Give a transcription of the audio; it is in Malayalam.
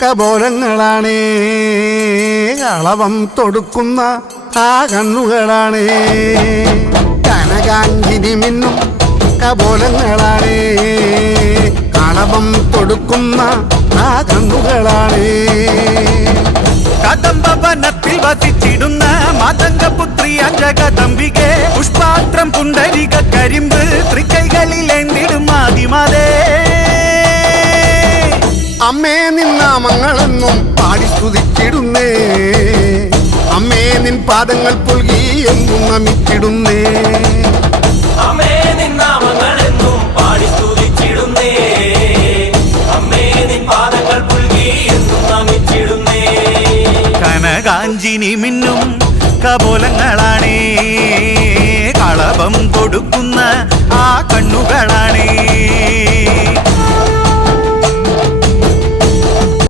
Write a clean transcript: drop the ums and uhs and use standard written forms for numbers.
കപോലങ്ങളാണേ കളവം തൊടുക്കുന്ന ആ കണ്ണുകളാണേ കനകാഞ്ചിനി മിന്നും കപോലങ്ങളാണേ കളവം തൊടുക്കുന്ന ആ കണ്ണുകളാണേ കദംബവനത്തിൽ വസിച്ചിടുന്ന മാതംഗപുത്രി അഞ്ജകദംബികെ പുഷ്പാത്രം പുണ്ടരിക കരിമ്പ് തൃക്കൈകളിലേന്തിടും ആദിമാതേ അമ്മേ നിന്നാമങ്ങളെന്നും പാടി സ്തുതിച്ചിടുന്നേ അമ്മേ നിൻ പാദങ്ങൾ പുൽകി എന്നും നമിച്ചിടുന്നേ അമ്മേ നിന്നാമങ്ങളെന്നും പാടി സ്തുതിച്ചിടുന്നേ അമ്മേ നിൻ പാദങ്ങൾ പുൽകി എന്നും നമിച്ചിടുന്നേ കനകാഞ്ചിനി മിന്നും കപോലങ്ങളാണേ കളഭം കൊടുക്കുന്ന ആ കണ്ണുകളാണേ